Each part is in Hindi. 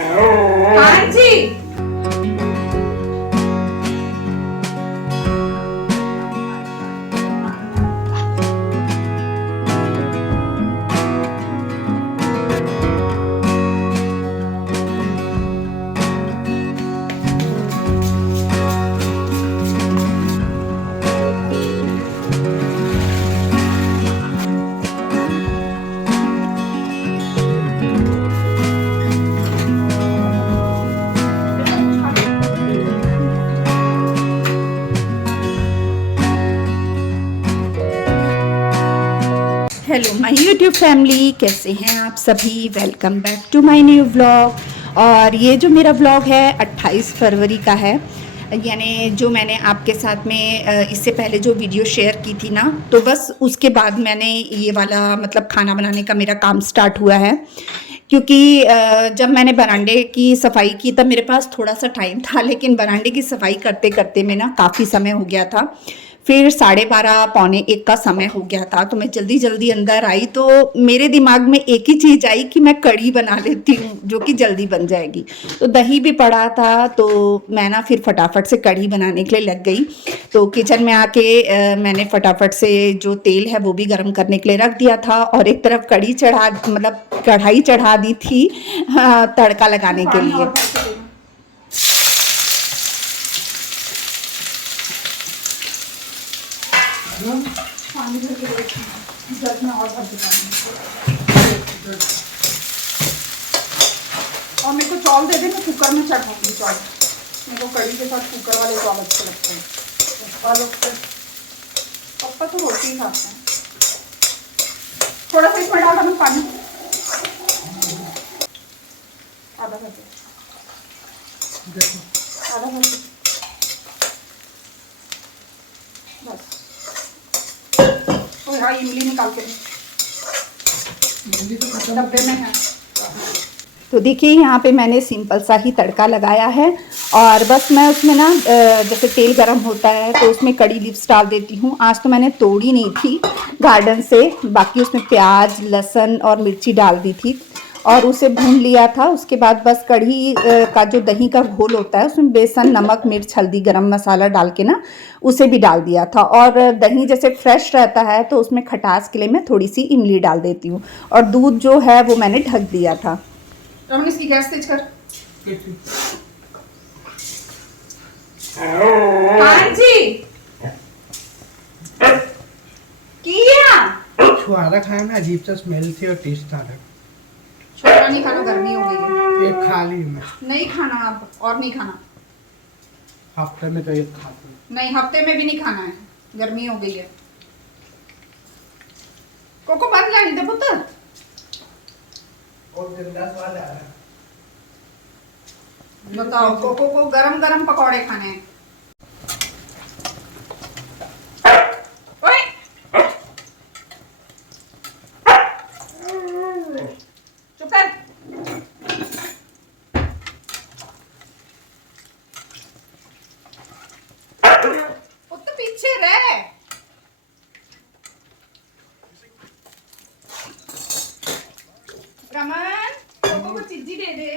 हाँ जी। हेलो माय यूट्यूब फैमिली, कैसे हैं आप सभी। Welcome back to my new vlog. और ये जो मेरा व्लॉग है 28 फरवरी का है, यानी जो मैंने आपके साथ में इससे पहले जो वीडियो शेयर की थी ना, तो बस उसके बाद मैंने ये वाला मतलब खाना बनाने का मेरा काम स्टार्ट हुआ है। क्योंकि जब मैंने बरांडे की सफाई की तब मेरे पास थोड़ा सा टाइम था, लेकिन बरांडे की सफाई करते करते में ना काफ़ी समय हो गया था। फिर 12:30 पौने 1 का समय हो गया था, तो मैं जल्दी जल्दी अंदर आई तो मेरे दिमाग में एक ही चीज़ आई कि मैं कढ़ी बना लेती हूँ जो कि जल्दी बन जाएगी। तो दही भी पड़ा था, तो मैं ना फिर फटाफट से कढ़ी बनाने के लिए लग गई। तो किचन में आके मैंने फटाफट से जो तेल है वो भी गर्म करने के लिए रख दिया था, और एक तरफ कढ़ी चढ़ा मतलब कढ़ाई चढ़ा दी थी तड़का लगाने के लिए। पानी भर के जग में और भर के और मेरे को चौल दे दे, मैं कुकर में चढ़ाऊंगी चौल। मेरे को कढ़ी के साथ कुकर वाले चौल अच्छे लगते हैं। पापा तो रोटी ही खाते हैं। थोड़ा सा इसमें डाल दूँ पानी, आधा भर के, आधा भर के बस। तो यहाँ इमली निकाल के डब्बे में है। तो देखिए यहाँ पे मैंने सिंपल सा ही तड़का लगाया है, और बस मैं उसमें ना जैसे तेल गरम होता है तो उसमें कड़ी लीव्स डाल देती हूँ। आज तो मैंने तोड़ी नहीं थी गार्डन से, बाकी उसमें प्याज लहसुन और मिर्ची डाल दी थी और उसे भून लिया था। उसके बाद बस कढ़ी का जो दही का घोल होता है उसमें बेसन नमक मिर्च हल्दी गरम मसाला डाल के ना उसे भी डाल दिया था। और दही जैसे फ्रेश रहता है तो उसमें खटास के लिए मैं थोड़ी सी इमली डाल देती हूँ, और दूध जो है वो मैंने ढक दिया था। रमन इसकी गैस तेज कर। हाँ जी किया। छुआरा खाया में अजीब सा स्मेल थी और टेस्ट आ रहा। छोटा नहीं खाना, गर्मी हो गई है। एक खा ली मैं। नहीं खाना अब, और नहीं खाना। हफ्ते में तो एक खाती हूँ। नहीं, हफ्ते में भी नहीं खाना है, गर्मी हो गई है। कोको बंद लानी दे पुत्र। और गंदा स्वाद आ रहा है। बताओ, कोको को गरम गरम पकौड़े खाने हैं। ओए चुप कर। पुत्र पीछे रह। रमन कोको को चिज्जी दे दे।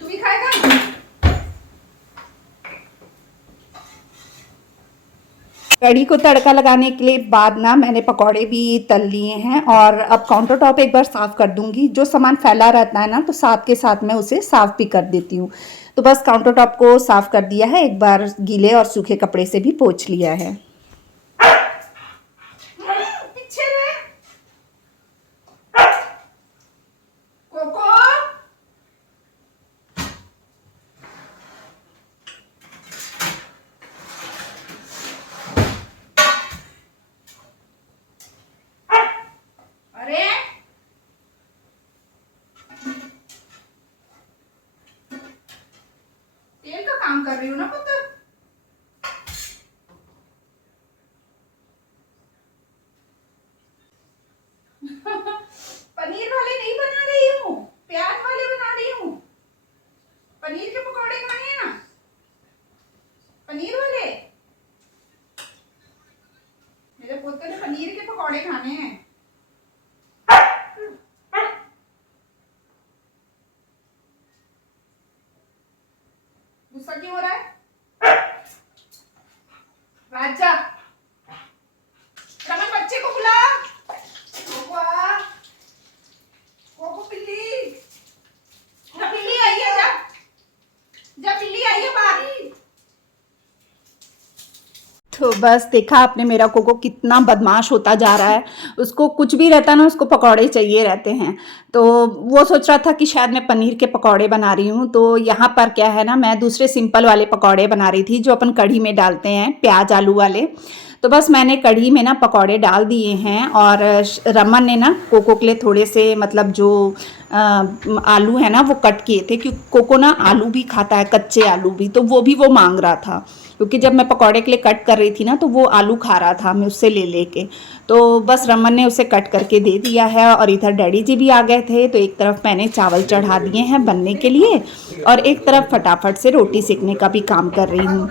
तू भी खाएगा। कढ़ी को तड़का लगाने के लिए बाद ना मैंने पकौड़े भी तल लिए हैं, और अब काउंटर टॉप एक बार साफ़ कर दूंगी। जो सामान फैला रहता है ना तो साथ के साथ मैं उसे साफ़ भी कर देती हूँ। तो बस काउंटर टॉप को साफ़ कर दिया है, एक बार गीले और सूखे कपड़े से भी पोंछ लिया है। पीछे रह। कोको अरे तेल का काम कर रही हूँ ना पुत्र। पनीर वाले नहीं बना रही हूँ, प्याज वाले बना रही हूँ। पनीर के पकौड़े खाने हैं ना, पनीर वाले। पकौड़े खाने हैं। गुस्सा क्यों हो रहा है? राजा, रमन बच्चे को बुला। कोको आ। कोको पिल्ली, जा पिल्ली आई है, जा जा पिल्ली आई है बाहर। तो बस देखा आपने मेरा कोको कितना बदमाश होता जा रहा है। उसको कुछ भी रहता है ना, उसको पकौड़े चाहिए रहते हैं। तो वो सोच रहा था कि शायद मैं पनीर के पकौड़े बना रही हूँ। तो यहाँ पर क्या है ना, मैं दूसरे सिंपल वाले पकौड़े बना रही थी जो अपन कढ़ी में डालते हैं, प्याज आलू वाले। तो बस मैंने कढ़ी में ना पकौड़े डाल दिए हैं और रमन ने ना कोको के लिए थोड़े से मतलब जो आलू है ना वो कट किए थे, क्योंकि कोको ना आलू भी खाता है, कच्चे आलू भी, तो वो भी वो मांग रहा था। क्योंकि जब मैं पकौड़े के लिए कट कर रही थी ना तो वो आलू खा रहा था, मैं उससे ले लेके। तो बस रमन ने उसे कट करके दे दिया है और इधर डैडी जी भी आ गए थे। तो एक तरफ मैंने चावल चढ़ा दिए हैं बनने के लिए और एक तरफ फटाफट से रोटी सेकने का भी काम कर रही हूँ।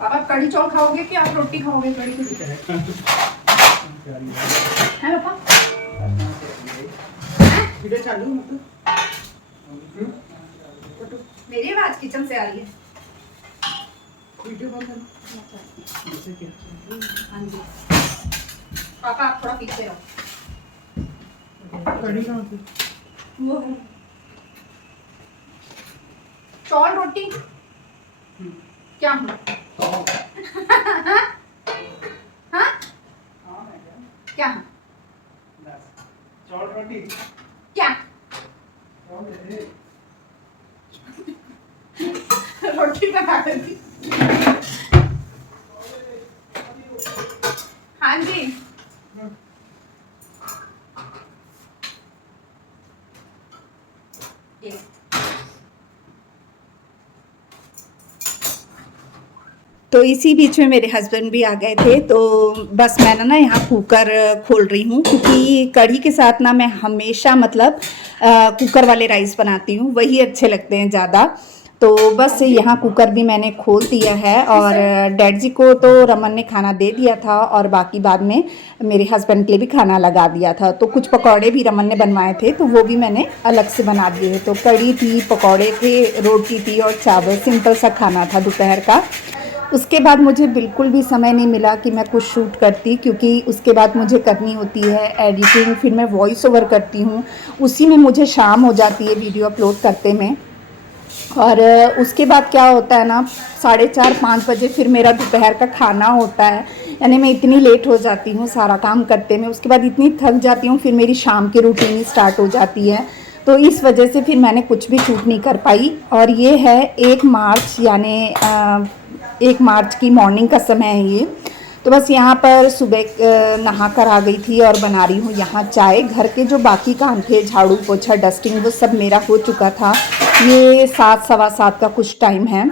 पापा कढ़ी चावल खाओगे कि आप रोटी खाओगे? कढ़ी है पापा? मेरी आवाज किचन से आ रही है। हाँ जी पापा, आप थोड़ा पीछे रहो। वो चावल रोटी क्या हूँ? हाँ क्या हूँ? क्या रोटी बना दी। हाँ जी तो इसी बीच में मेरे हस्बैंड भी आ गए थे। तो बस मैंने ना यहाँ कुकर खोल रही हूँ, क्योंकि कढ़ी के साथ ना मैं हमेशा मतलब कुकर वाले राइस बनाती हूँ, वही अच्छे लगते हैं ज़्यादा। तो बस यहाँ कुकर भी मैंने खोल दिया है और डैड जी को तो रमन ने खाना दे दिया था और बाकी बाद में मेरे हस्बैंड के लिए भी खाना लगा दिया था। तो कुछ पकौड़े भी रमन ने बनवाए थे तो वो भी मैंने अलग से बना दिए। तो कढ़ी थी, पकौड़े थे, रोटी थी और चावल, सिंपल सा खाना था दोपहर का। उसके बाद मुझे बिल्कुल भी समय नहीं मिला कि मैं कुछ शूट करती, क्योंकि उसके बाद मुझे करनी होती है एडिटिंग, फिर मैं वॉइस ओवर करती हूँ, उसी में मुझे शाम हो जाती है वीडियो अपलोड करते में। और उसके बाद क्या होता है ना, 4:30-5 बजे फिर मेरा दोपहर का खाना होता है। यानी मैं इतनी लेट हो जाती हूँ सारा काम करते में, उसके बाद इतनी थक जाती हूँ, फिर मेरी शाम की रूटीन स्टार्ट हो जाती है। तो इस वजह से फिर मैंने कुछ भी शूट नहीं कर पाई। और ये है 1 मार्च, यानी 1 मार्च की मॉर्निंग का समय है ये। तो बस यहाँ पर सुबह नहा कर आ गई थी और बना रही हूँ यहाँ चाय। घर के जो बाकी काम थे, झाड़ू पोछा डस्टिंग, वो सब मेरा हो चुका था। ये 7, सवा 7 का कुछ टाइम है।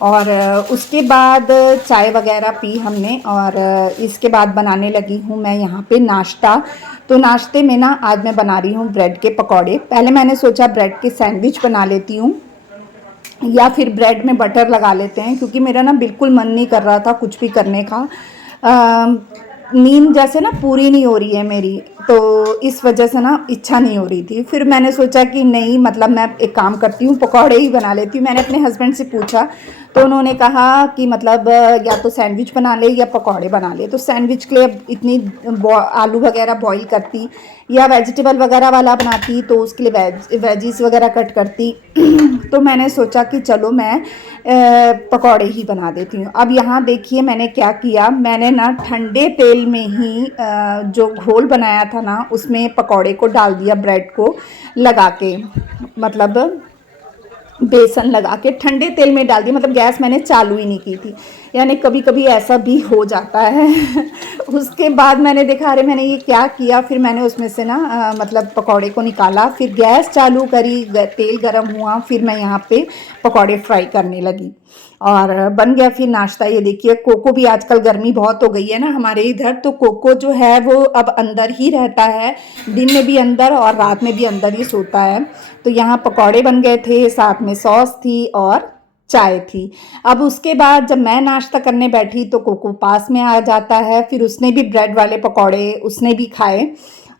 और उसके बाद चाय वगैरह पी हमने और इसके बाद बनाने लगी हूँ मैं यहाँ पे नाश्ता। तो नाश्ते में ना आज मैं बना रही हूँ ब्रेड के पकौड़े। पहले मैंने सोचा ब्रेड के सैंडविच बना लेती हूँ या फिर ब्रेड में बटर लगा लेते हैं, क्योंकि मेरा ना बिल्कुल मन नहीं कर रहा था कुछ भी करने का। नींद जैसे ना पूरी नहीं हो रही है मेरी, तो इस वजह से ना इच्छा नहीं हो रही थी। फिर मैंने सोचा कि नहीं, मतलब मैं एक काम करती हूँ, पकौड़े ही बना लेती हूँ। मैंने अपने हस्बैंड से पूछा तो उन्होंने कहा कि मतलब या तो सैंडविच बना ले या पकौड़े बना ले। तो सैंडविच के लिए इतनी आलू वगैरह बॉईल करती या वेजिटेबल वगैरह वाला बनाती, तो उसके लिए वेजीज वगैरह कट करती। तो मैंने सोचा कि चलो मैं पकौड़े ही बना देती हूँ। अब यहाँ देखिए मैंने क्या किया, मैंने ना ठंडे तेल में ही जो घोल बनाया था ना, उसमें पकौड़े को डाल दिया, ब्रेड को लगा के, मतलब बेसन लगा के ठंडे तेल में डाल दिया, मतलब गैस मैंने चालू ही नहीं की थी, यानी कभी कभी ऐसा भी हो जाता है। उसके बाद मैंने देखा अरे मैंने ये क्या किया, फिर मैंने उसमें से ना मतलब पकौड़े को निकाला, फिर गैस चालू करी, तेल गरम हुआ, फिर मैं यहाँ पे पकौड़े फ्राई करने लगी और बन गया फिर नाश्ता। ये देखिए कोको भी, आजकल गर्मी बहुत हो गई है ना हमारे इधर, तो कोको जो है वो अब अंदर ही रहता है, दिन में भी अंदर और रात में भी अंदर ही सोता है। तो यहाँ पकौड़े बन गए थे, साथ में सॉस थी और चाय थी। अब उसके बाद जब मैं नाश्ता करने बैठी तो कोको पास में आ जाता है, फिर उसने भी ब्रेड वाले पकौड़े उसने भी खाए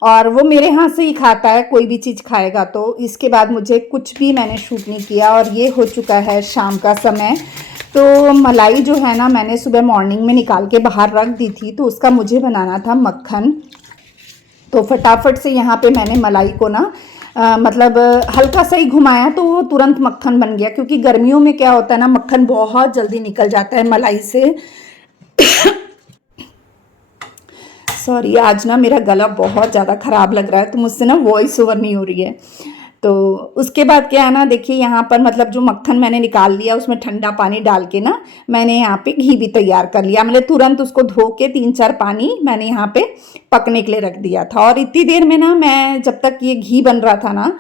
और वो मेरे हाथ से ही खाता है, कोई भी चीज़ खाएगा तो। इसके बाद मुझे कुछ भी मैंने शूट नहीं किया और ये हो चुका है शाम का समय। तो मलाई जो है ना मैंने सुबह मॉर्निंग में निकाल के बाहर रख दी थी, तो उसका मुझे बनाना था मक्खन। तो फटाफट से यहाँ पे मैंने मलाई को ना मतलब हल्का सा ही घुमाया तो वो तुरंत मक्खन बन गया, क्योंकि गर्मियों में क्या होता है ना मक्खन बहुत जल्दी निकल जाता है मलाई से। सॉरी, आज ना मेरा गला बहुत ज़्यादा ख़राब लग रहा है तो मुझसे ना वॉइस ओवर नहीं हो रही है। तो उसके बाद क्या है ना, देखिए यहाँ पर मतलब जो मक्खन मैंने निकाल लिया उसमें ठंडा पानी डाल के ना मैंने यहाँ पे घी भी तैयार कर लिया। मैंने तुरंत उसको धो के 3-4 पानी मैंने यहाँ पे पकने के लिए रख दिया था और इतनी देर में ना मैं जब तक ये घी बन रहा था ना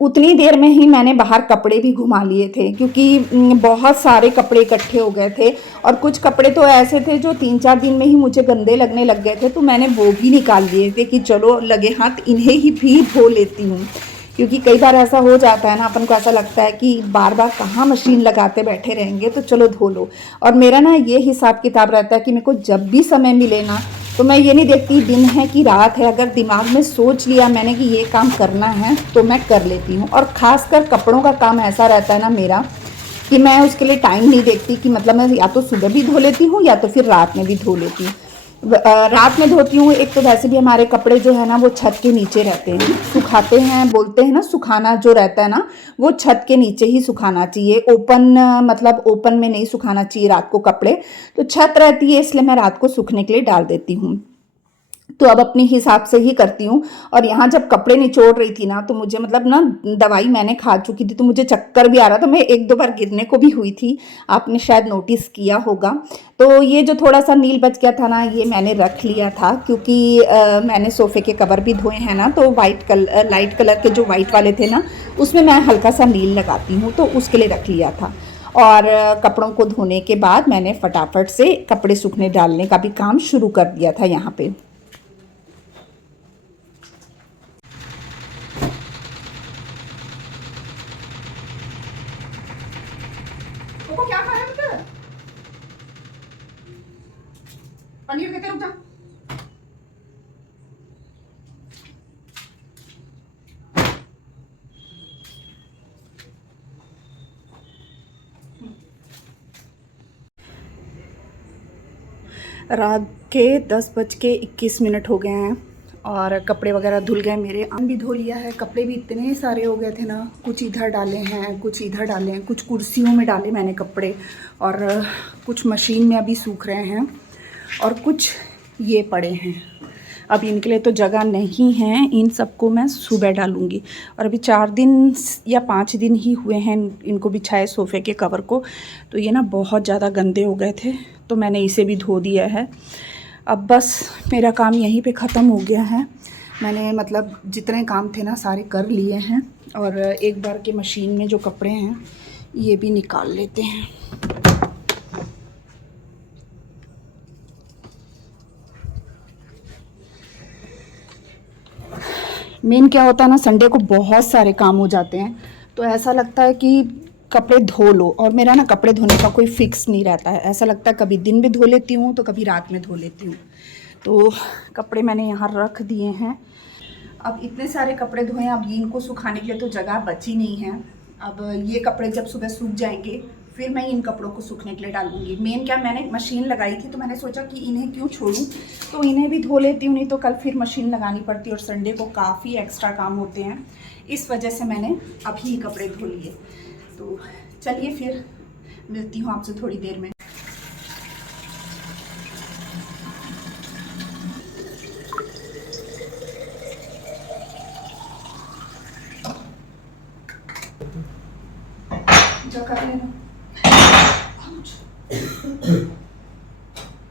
उतनी देर में ही मैंने बाहर कपड़े भी घुमा लिए थे, क्योंकि बहुत सारे कपड़े इकट्ठे हो गए थे और कुछ कपड़े तो ऐसे थे जो 3-4 दिन में ही मुझे गंदे लगने लग गए थे, तो मैंने वो भी निकाल लिए थे कि चलो लगे हाथ इन्हें ही भी धो लेती हूँ। क्योंकि कई बार ऐसा हो जाता है ना, अपन को ऐसा लगता है कि बार बार कहाँ मशीन लगाते बैठे रहेंगे, तो चलो धो लो। और मेरा ना ये हिसाब किताब रहता है कि मेरे को जब भी समय मिले ना, तो मैं ये नहीं देखती दिन है कि रात है, अगर दिमाग में सोच लिया मैंने कि ये काम करना है तो मैं कर लेती हूँ। और ख़ासकर कपड़ों का काम ऐसा रहता है ना मेरा कि मैं उसके लिए टाइम नहीं देखती, कि मतलब मैं या तो सुबह भी धो लेती हूँ या तो फिर रात में भी धो लेती हूँ। रात में धोती हूँ, एक तो वैसे भी हमारे कपड़े जो है ना वो छत के नीचे रहते हैं, सुखाते हैं, बोलते हैं ना सुखाना जो रहता है ना वो छत के नीचे ही सुखाना चाहिए, ओपन मतलब ओपन में नहीं सुखाना चाहिए रात को कपड़े। तो छत रहती है इसलिए मैं रात को सूखने के लिए डाल देती हूँ। तो अब अपने हिसाब से ही करती हूँ। और यहाँ जब कपड़े निचोड़ रही थी ना तो मुझे मतलब ना दवाई मैंने खा चुकी थी तो मुझे चक्कर भी आ रहा था, मैं 1-2 बार गिरने को भी हुई थी, आपने शायद नोटिस किया होगा। तो ये जो थोड़ा सा नील बच गया था ना ये मैंने रख लिया था, क्योंकि मैंने सोफ़े के कवर भी धोए हैं ना, तो लाइट कलर के जो वाइट वाले थे ना उसमें मैं हल्का सा नील लगाती हूँ, तो उसके लिए रख लिया था। और कपड़ों को धोने के बाद मैंने फटाफट से कपड़े सूखने डालने का भी काम शुरू कर दिया था यहाँ पे। को क्या खा रहे हो बेटा? पनीर देते रुक जा। रात के 10:21 हो गए हैं और कपड़े वगैरह धुल गए, मेरे आम भी धो लिया है। कपड़े भी इतने सारे हो गए थे ना, कुछ इधर डाले हैं, कुछ इधर डाले हैं, कुछ कुर्सियों में डाले मैंने कपड़े, और कुछ मशीन में अभी सूख रहे हैं और कुछ ये पड़े हैं। अब इनके लिए तो जगह नहीं है, इन सबको मैं सुबह डालूँगी। और अभी 4 दिन या 5 दिन ही हुए हैं इनको बिछाए सोफ़े के कवर को, तो ये ना बहुत ज़्यादा गंदे हो गए थे, तो मैंने इसे भी धो दिया है। अब बस मेरा काम यहीं पे ख़त्म हो गया है। मैंने मतलब जितने काम थे ना सारे कर लिए हैं, और एक बार के मशीन में जो कपड़े हैं ये भी निकाल लेते हैं। मेन क्या होता है ना, संडे को बहुत सारे काम हो जाते हैं, तो ऐसा लगता है कि कपड़े धो लो, और मेरा ना कपड़े धोने का कोई फिक्स नहीं रहता है। ऐसा लगता है कभी दिन में धो लेती हूँ तो कभी रात में धो लेती हूँ। तो कपड़े मैंने यहाँ रख दिए हैं। अब इतने सारे कपड़े धोए, अब इनको सुखाने के लिए तो जगह बची नहीं है। अब ये कपड़े जब सुबह सूख जाएंगे फिर मैं इन कपड़ों को सूखने के लिए डालूंगी। मेन क्या, मैंने मशीन लगाई थी तो मैंने सोचा कि इन्हें क्यों छोड़ूं, तो इन्हें भी धो लेती हूँ, नहीं तो कल फिर मशीन लगानी पड़ती है और संडे को काफ़ी एक्स्ट्रा काम होते हैं। इस वजह से मैंने अभी ही कपड़े धो लिए। तो चलिए फिर मिलती हूँ आपसे थोड़ी देर में।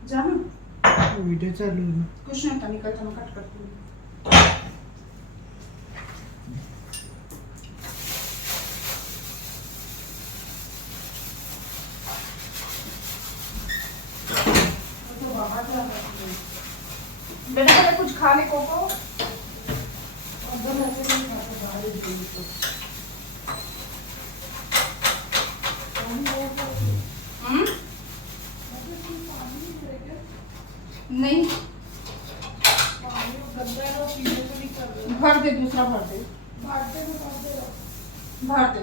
जाना वीडियो चालू है ना। कुछ नहीं था, निकल तो मैं कट करती हूँ। बेटा पहले कुछ खा ले कोको। नहीं भर दे, दूसरा भर दे, भर दे।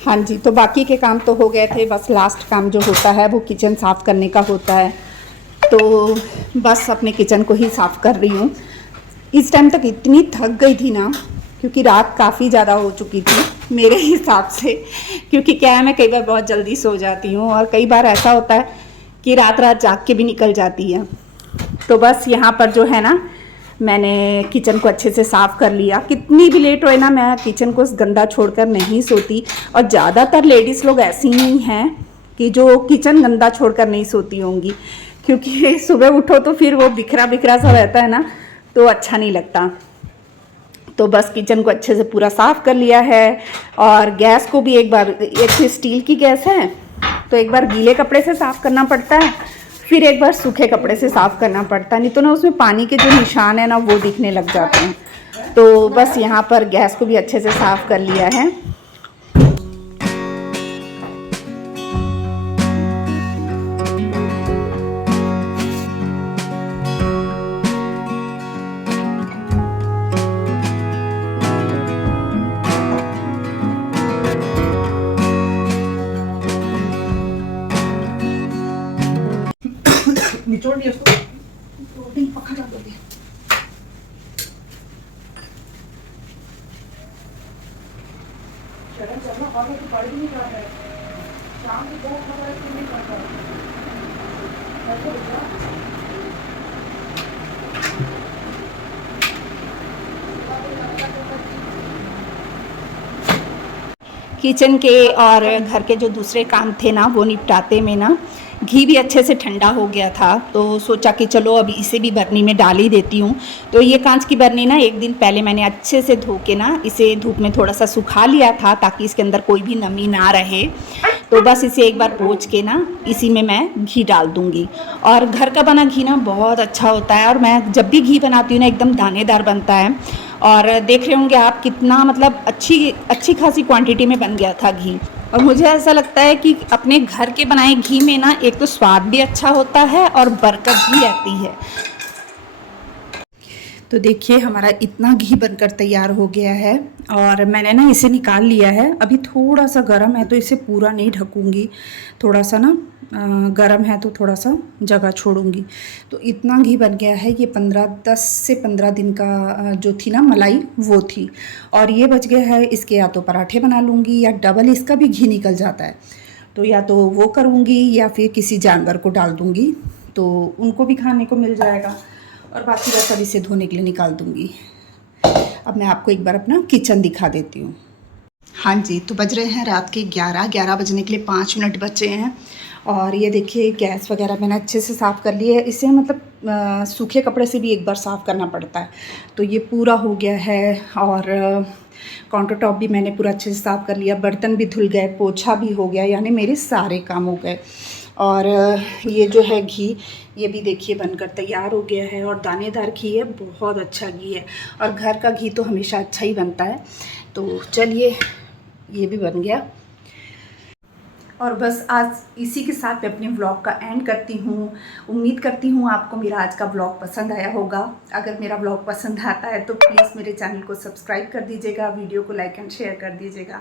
हाँ जी, तो बाकी के काम तो हो गए थे, बस लास्ट काम जो होता है वो किचन साफ़ करने का होता है। तो बस अपने किचन को ही साफ़ कर रही हूँ। इस टाइम तक इतनी थक गई थी ना, क्योंकि रात काफ़ी ज़्यादा हो चुकी थी मेरे हिसाब से। क्योंकि क्या है, मैं कई बार बहुत जल्दी सो जाती हूँ और कई बार ऐसा होता है कि रात रात जाग के भी निकल जाती है। तो बस यहाँ पर जो है ना, मैंने किचन को अच्छे से साफ़ कर लिया। कितनी भी लेट होए ना, मैं किचन को गंदा छोड़कर नहीं सोती। और ज़्यादातर लेडीज़ लोग ऐसी ही हैं कि जो किचन गंदा छोड़कर नहीं सोती होंगी, क्योंकि सुबह उठो तो फिर वो बिखरा बिखरा सा रहता है ना, तो अच्छा नहीं लगता। तो बस किचन को अच्छे से पूरा साफ़ कर लिया है। और गैस को भी एक बार, एक स्टील की गैस है तो एक बार गीले कपड़े से साफ़ करना पड़ता है, फिर एक बार सूखे कपड़े से साफ़ करना पड़ता है, नहीं तो ना उसमें पानी के जो निशान है ना वो दिखने लग जाते हैं। तो बस यहाँ पर गैस को भी अच्छे से साफ़ कर लिया है। निचोड़ दिया उसको। पक्का कर दोगे? पड़ भी नहीं रहा है, शाम को बहुत खबर नहीं करता है। किचन के और घर के जो दूसरे काम थे ना, वो निपटाते में ना घी भी अच्छे से ठंडा हो गया था। तो सोचा कि चलो अब इसे भी बरनी में डाल ही देती हूँ। तो ये कांच की बरनी ना एक दिन पहले मैंने अच्छे से धो के ना इसे धूप में थोड़ा सा सुखा लिया था, ताकि इसके अंदर कोई भी नमी ना रहे। तो बस इसे एक बार पोंछ के ना इसी में मैं घी डाल दूँगी। और घर का बना घी ना बहुत अच्छा होता है, और मैं जब भी घी बनाती हूँ ना एकदम दानेदार बनता है। और देख रहे होंगे आप कितना मतलब अच्छी खासी क्वांटिटी में बन गया था घी। और मुझे ऐसा लगता है कि अपने घर के बनाए घी में ना एक तो स्वाद भी अच्छा होता है और बरकत भी रहती है। तो देखिए हमारा इतना घी बनकर तैयार हो गया है, और मैंने ना इसे निकाल लिया है। अभी थोड़ा सा गर्म है तो इसे पूरा नहीं ढकूँगी, थोड़ा सा ना गर्म है तो थोड़ा सा जगह छोड़ूंगी। तो इतना घी बन गया है। ये 10 से 15 दिन का जो थी ना मलाई वो थी, और ये बच गया है। इसके या तो पराठे बना लूँगी या डबल इसका भी घी निकल जाता है, तो या तो वो करूँगी या फिर किसी जानवर को डाल दूँगी, तो उनको भी खाने को मिल जाएगा। और बाकी बस अब इसे धोने के लिए निकाल दूँगी। अब मैं आपको एक बार अपना किचन दिखा देती हूँ। हाँ जी, तो बज रहे हैं रात के 11 बजने के लिए 5 मिनट बचे हैं। और ये देखिए गैस वगैरह मैंने अच्छे से साफ़ कर लिया है। इसे मतलब सूखे कपड़े से भी एक बार साफ़ करना पड़ता है। तो ये पूरा हो गया है। और काउंटर टॉप भी मैंने पूरा अच्छे से साफ़ कर लिया, बर्तन भी धुल गए, पोछा भी हो गया, यानी मेरे सारे काम हो गए। और ये जो है घी, ये भी देखिए बनकर तैयार हो गया है, और दानेदार घी है, बहुत अच्छा घी है। और घर का घी तो हमेशा अच्छा ही बनता है। तो चलिए ये भी बन गया। और बस आज इसी के साथ मैं अपने व्लॉग का एंड करती हूँ। उम्मीद करती हूँ आपको मेरा आज का व्लॉग पसंद आया होगा। अगर मेरा व्लॉग पसंद आता है तो प्लीज़ मेरे चैनल को सब्सक्राइब कर दीजिएगा, वीडियो को लाइक एंड शेयर कर दीजिएगा।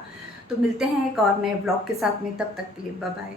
तो मिलते हैं एक और नए व्लॉग के साथ में, तब तक के लिए बाय बाय।